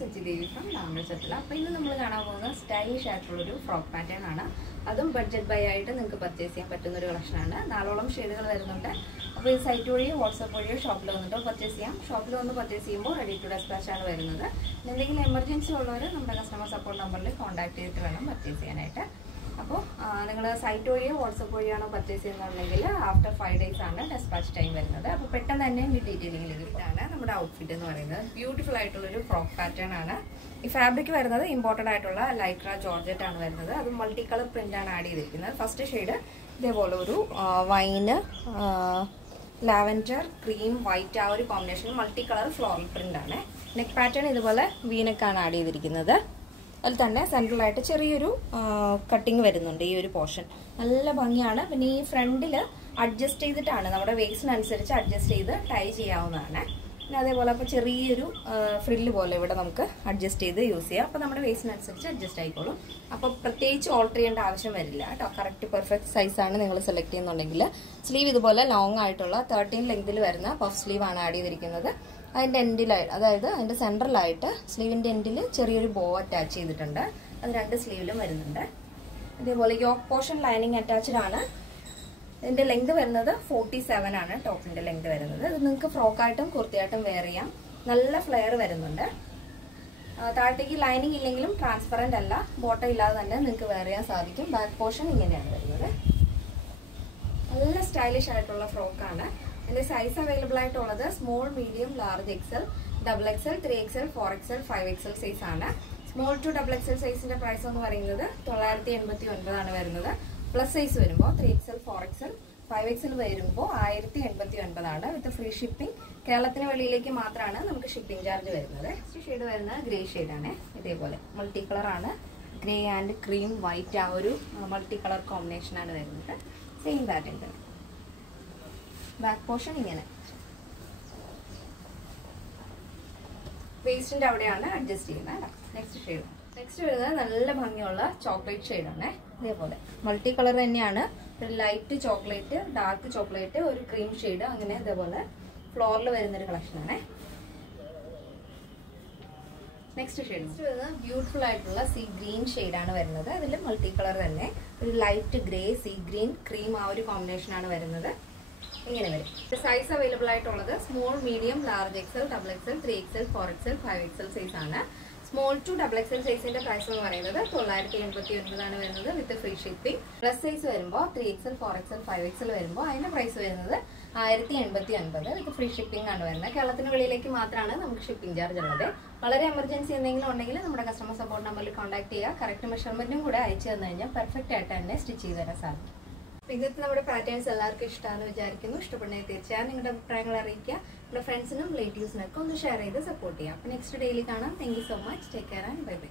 Sachidevi from Ramachatla. അപ്പോൾ ഇന്ന് നമ്മൾ കാണാൻ പോകുന്ന സ്റ്റൈലിഷ് ആയിട്ടുള്ള ഒരു ഫ്രോക്ക് പാറ്റേൺ ആണ്. അതും ബഡ്ജറ്റ് ബൈ ആയിട്ട് നിങ്ങൾക്ക് പർച്ചേസ് ചെയ്യാൻ പറ്റുന്ന ഒരു കളക്ഷൻ ആണ്. 4ഓളം ഷെയ്ഡുകൾ വരുന്നുണ്ട്. അപ്പോൾ ഈ സൈറ്റ് വഴിയോ വാട്സ്ആപ്പ് വഴിയോ ഷോപ്പിൽ വന്നിട്ടോ പർച്ചേസ് ചെയ്യാം. ഷോപ്പിൽ വന്ന് പർച്ചേസ് ചെയ്യുമ്പോൾ റെഡി ടു ഡെസ്പാച്ച് ആണ് വരുന്നത്. എന്തെങ്കിലും എമർജൻസി ഉള്ളവർ നമ്മുടെ കസ്റ്റമർ സപ്പോർട്ട് നമ്പറിൽ കോൺടാക്ട് ചെയ്തിട്ട് വേണം പർച്ചേസ് ചെയ്യാനായിട്ട്. അപ്പോൾ നിങ്ങൾ സൈറ്റ് വഴിയോ വാട്സപ്പ് വഴിയാണോ പർച്ചേസ് ചെയ്യുന്നുണ്ടെങ്കിൽ ആഫ്റ്റർ 5 days ആണ് ഡെസ്പാച്ച് ടൈം വരുന്നത്. അപ്പോൾ പെട്ടെന്ന് തന്നെ എൻ്റെ ഡീറ്റെയിലിംഗിലേക്ക് ഇട്ടാണ് നമ്മുടെ ഔട്ട്ഫിറ്റ് എന്ന് പറയുന്നത്. ബ്യൂട്ടിഫുൾ ആയിട്ടുള്ളൊരു ഫ്രോക്ക് പാറ്റേൺ ആണ്. ഈ ഫാബ്രിക് വരുന്നത് ഇമ്പോർട്ടഡ് ആയിട്ടുള്ള ലൈക്ര ജോർജറ്റ് ആണ് വരുന്നത്. അത് മൾട്ടി കളർ പ്രിന്റ് ആണ് ആഡ് ചെയ്തിരിക്കുന്നത്. ഫസ്റ്റ് ഷെയ്ഡ് ഇതേപോലെ ഒരു വൈന് ലാവൻഡർ ക്രീം വൈറ്റ് ആ ഒരു combination multi colour floral print ആണ്. നെക്ക് പാറ്റേൺ ഇതുപോലെ വീനക്കാണ് ആഡ് ചെയ്തിരിക്കുന്നത്. അതിൽ തന്നെ സെൻട്രലായിട്ട് ചെറിയൊരു കട്ടിങ് വരുന്നുണ്ട്. ഈ ഒരു പോർഷൻ നല്ല ഭംഗിയാണ്. പിന്നെ ഈ ഫ്രണ്ടിൽ അഡ്ജസ്റ്റ് ചെയ്തിട്ടാണ് നമ്മുടെ വേസ്റ്റിനനുസരിച്ച് അഡ്ജസ്റ്റ് ചെയ്ത് ടൈ ചെയ്യാവുന്നതാണ്. പിന്നെ അതേപോലെ അപ്പോൾ ചെറിയൊരു ഫ്രില്ല് പോലെ ഇവിടെ നമുക്ക് അഡ്ജസ്റ്റ് ചെയ്ത് യൂസ് ചെയ്യാം. അപ്പോൾ നമ്മുടെ വേസ്റ്റിനനുസരിച്ച് അഡ്ജസ്റ്റ് ആയിക്കോളും. അപ്പോൾ പ്രത്യേകിച്ച് ഓൾട്ടർ ചെയ്യേണ്ട ആവശ്യം വരില്ല കേട്ടോ. കറക്റ്റ് പെർഫെക്റ്റ് സൈസാണ് നിങ്ങൾ സെലക്ട് ചെയ്യുന്നുണ്ടെങ്കിൽ. സ്ലീവ് ഇതുപോലെ ലോങ് ആയിട്ടുള്ള 13 ലെങ്തിൽ വരുന്ന പഫ് സ്ലീവ് ആണ് ആഡ് ചെയ്തിരിക്കുന്നത്. അതിൻ്റെ എൻഡിലായിട്ട്, അതായത് അതിൻ്റെ സെൻട്രലായിട്ട് സ്ലീവിൻ്റെ എൻഡിൽ ചെറിയൊരു ബോ അറ്റാച്ച് ചെയ്തിട്ടുണ്ട്. അത് 2 സ്ലീവിലും വരുന്നുണ്ട്. ഇതേപോലെ യോക്ക് പോർഷൻ ലൈനിങ് അറ്റാച്ച്ഡ് ആണ്. ഇതിൻ്റെ ലെങ്ത് വരുന്നത് 47 ആണ്. ടോപ്പിൻ്റെ ലെങ്ത് വരുന്നത്. ഇത് നിങ്ങൾക്ക് ഫ്രോക്കായിട്ടും കുർത്തിയായിട്ടും വെയർ ചെയ്യാം. നല്ല ഫ്ലെയർ വരുന്നുണ്ട്. താഴത്തേക്ക് ലൈനിങ് ഇല്ലെങ്കിലും ട്രാൻസ്പെറൻ്റ് അല്ല, ബോട്ടം ഇല്ലാതെ തന്നെ നിങ്ങൾക്ക് വെയർ ചെയ്യാൻ സാധിക്കും. ബാക്ക് പോർഷൻ ഇങ്ങനെയാണ് വരുന്നത്. നല്ല സ്റ്റൈലിഷ് ആയിട്ടുള്ള ഫ്രോക്കാണ്. ഇതിന്റെ സൈസ് അവൈലബിൾ ആയിട്ടുള്ളത് small, medium, large XL, double XL, 3XL, 4XL, 5XL size ആണ്. സ്മോൾ ടു ഡബിൾ എക്സൽ സൈസിന്റെ പ്രൈസ് എന്ന് പറയുന്നത് 989 ആണ് വരുന്നത്. പ്ലസ് സൈസ് വരുമ്പോൾ 3XL, 4XL, 5XL വരുമ്പോൾ 1089 ആണ്. വിത്ത് ഫ്രീ ഷിപ്പിംഗ്. കേരളത്തിന് വെളിയിലേക്ക് മാത്രമാണ് നമുക്ക് ഷിപ്പിംഗ് ചാർജ് വരുന്നത്. നെക്സ്റ്റ് ഷെയ്ഡ് വരുന്നത് ഗ്രേ ഷെയ്ഡാണ്. ഇതേപോലെ മൾട്ടി കളർ ആണ്. ഗ്രേ ആൻഡ് ക്രീം വൈറ്റ് ആ ഒരു മൾട്ടി കളർ കോമ്പിനേഷൻ ആണ് വരുന്നത്. സെയിം പാറ്റേൺ തന്നെ. ബാക്ക് പോർഷൻ ഇങ്ങനെ വേസ്റ്റിന്റെ അവിടെയാണ് അഡ്ജസ്റ്റ് ചെയ്യുന്നത്. നെക്സ്റ്റ് വരുന്നത് നല്ല ഭംഗിയുള്ള ചോക്ലേറ്റ് ഷെയ്ഡാണ്. ഇതേപോലെ മൾട്ടി കളർ തന്നെയാണ്. ഒരു ലൈറ്റ് ചോക്ലേറ്റ്, ഡാർക്ക് ചോക്ലേറ്റ്, ഒരു ക്രീം ഷെയ്ഡ്, അങ്ങനെ ഇതേപോലെ ഫ്ലോറിൽ വരുന്നൊരു കളക്ഷനാണ്. നെക്സ്റ്റ് ഷെയ്ഡ് വരുന്നത് ബ്യൂട്ടിഫുൾ ആയിട്ടുള്ള സീ ഗ്രീൻ ഷെയ്ഡാണ് വരുന്നത്. അതിൽ മൾട്ടി കളർ തന്നെ ഒരു light grey, sea green, cream ആ ഒരു കോമ്പിനേഷൻ ആണ് വരുന്നത്. ഇങ്ങനെ വരും. സൈസ് അവൈലബിൾ ആയിട്ടുള്ളത് small, medium, large XL, double XL, 3XL, 4XL, 5XL size ആണ്. സ്മോൾ ടു ഡബിൾ എക്സൽ സൈസിന്റെ പ്രൈസ് എന്ന് പറയുന്നത് 989 ആണ് വരുന്നത്. With free shipping. Plus size വരുമ്പോൾ 3XL, 4XL, 5XL വരുമ്പോൾ അതിന്റെ പ്രൈസ് വരുന്നത് 1089 വിത്ത് ഫ്രീ ഷിപ്പിംഗ് ആണ് വരുന്നത്. കേരളത്തിന് വെളിയിലേക്ക് മാത്രമാണ് നമുക്ക് ഷിപ്പിംഗ് ചാർജ് ഉള്ളത്. വളരെ എമർജൻസി എന്തെങ്കിലും ഉണ്ടെങ്കിൽ നമ്മുടെ കസ്റ്റമർ സപ്പോർട്ട് നമ്പറിൽ കോൺടാക്ട് ചെയ്യുക. കറക്റ്റ് മെഷർമെന്റും കൂടെ അയച്ചു തന്നു കഴിഞ്ഞാൽ പെർഫെക്റ്റ് ആയിട്ട് തന്നെ സ്റ്റിച്ച് ചെയ്ത് തരാൻ സാധിക്കും. ഇന്നത്തെ നമ്മുടെ പാറ്റേൺസ് എല്ലാവർക്കും ഇഷ്ടമാണെന്ന് വിചാരിക്കുന്നു. ഇഷ്ടപ്പെടുന്നത് തീർച്ചയായും നിങ്ങളുടെ അഭിപ്രായങ്ങൾ അറിയിക്കുക. നമ്മുടെ ഫ്രണ്ട്സിനും റിലേറ്റീവ്സിനൊക്കെ ഒന്ന് ഷെയർ ചെയ്ത് സപ്പോർട്ട് ചെയ്യാം. അപ്പോൾ നെക്സ്റ്റ് ഡേയിൽ കാണാം. Thank you so much. Take care and bye bye.